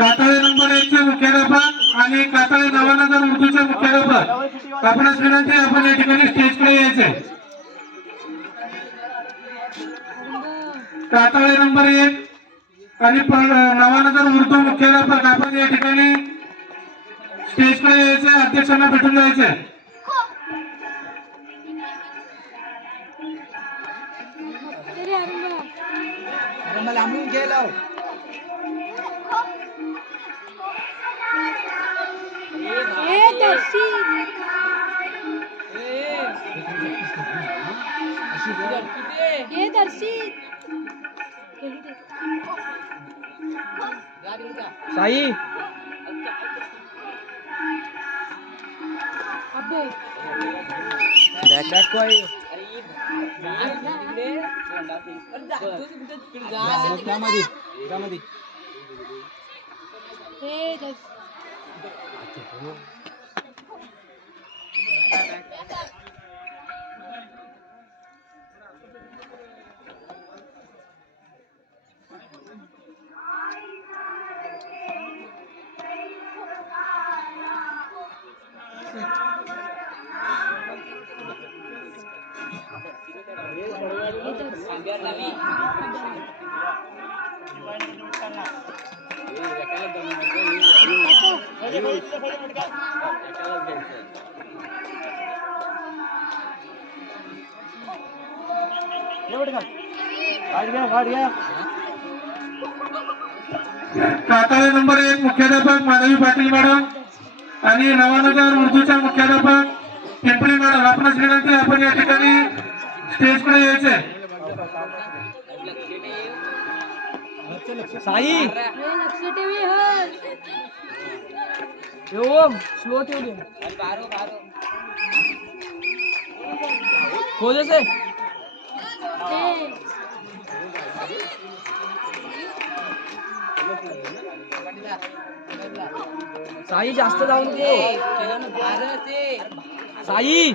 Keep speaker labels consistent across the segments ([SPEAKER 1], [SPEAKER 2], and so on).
[SPEAKER 1] Katale number एक चे मुख्याध्यापक आणि काताळे नवानगर उर्दूचे मुख्याध्यापक. आपणास विनंती आपण या ठिकाणी स्टेजकडे यायचे. काताळे नंबर एक आणि नवानगर उर्दू मुख्याध्यापक आपण या ठिकाणी स्टेजकडे यायचे अध्यक्षांना भेटून जायचे.
[SPEAKER 2] मला आम्ही गेलो.
[SPEAKER 3] ये दर्शित.
[SPEAKER 2] साई.
[SPEAKER 3] अबे.
[SPEAKER 2] बॅक बॅक कोय त्यामध्ये त्यामध्ये
[SPEAKER 3] हे दर्शित
[SPEAKER 1] सातारा नंबर एक मुख्याध्यापक माधवी पाटील मॅडम आणि नवानगर उर्दूच्या मुख्याध्यापक पिंपळी मॅडम. आपण विनंती आपण या ठिकाणी स्टेजकडे यायचे
[SPEAKER 2] साई!
[SPEAKER 3] हे लक्ष ठेवी
[SPEAKER 2] ओम स्लो ठेवली खोजे से साई जास्त जाऊन दे. साई!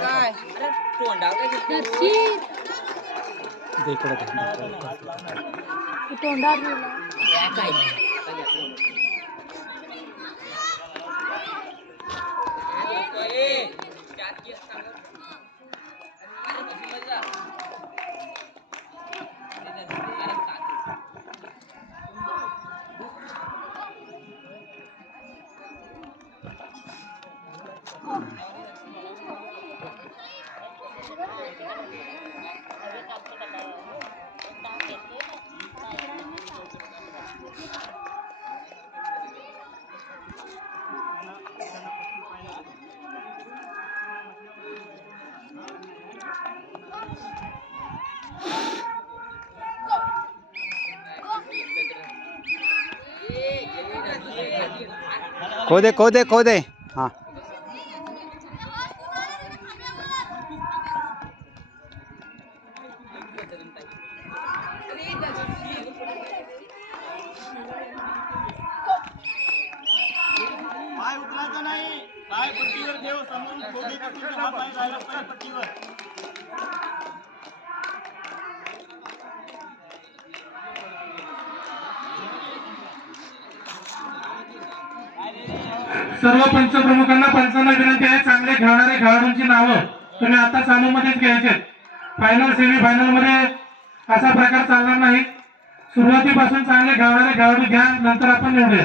[SPEAKER 2] इकडे
[SPEAKER 3] तू तोंडात गेला
[SPEAKER 2] खो दे खो दे खो दे हां
[SPEAKER 4] पाय नाही
[SPEAKER 1] सर्व पंचप्रमुखांना पंचांना विनंती आहे चांगले खेळणारे खेळाडूंची नावं तुम्ही आता चालू मध्येच घ्यायचे फायनल सेमी फायनलमध्ये असा प्रकार चालणार नाही. सुरुवातीपासून चांगले खेळणारे खेळाडू घ्या नंतर आपण निवडूया.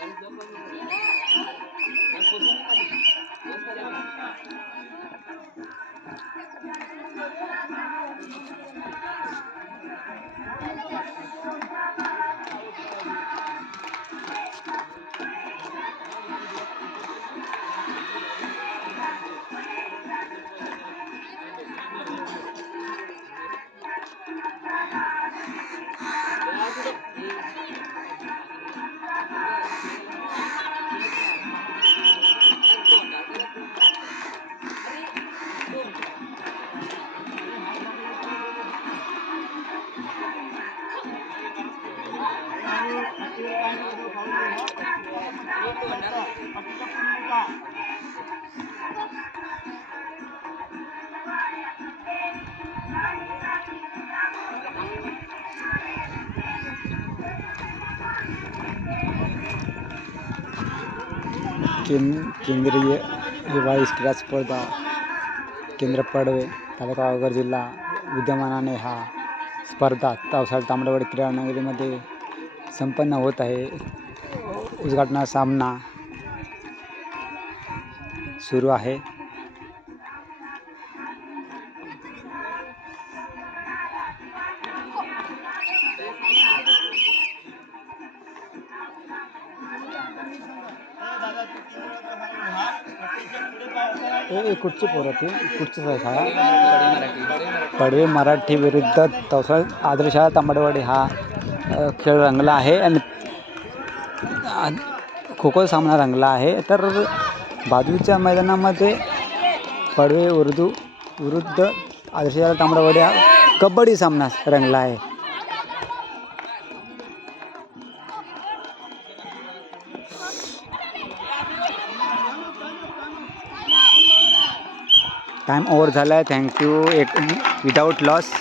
[SPEAKER 3] Thank you.
[SPEAKER 2] कें केंद्रीय हिवाळी क्रीडा स्पर्धा केंद्र पडवे तालुका वाघर जिल्हा विद्यमानाने हा स्पर्धा पावसाळ्यात तांबडवाडी क्रीडा नगरीमध्ये संपन्न होत आहे. उद्घाटना सामना सुरू आहे. ए कुठची पोरं ती? कुठचीच आहे शाळा पडवे मराठी विरुद्ध तवसळ आदर्शाळा तांबडवाडी हा खेळ रंगला आहे. आणि खो खो सामना रंगला आहे. तर बाजूच्या मैदानामध्ये पडवे उर्दू विरुद्ध आदर्शाळा तांबडवाडी हा कबड्डी सामना रंगला आहे. टाईम ओव्हर झाला आहे थँक्यू एक विदाऊट लॉस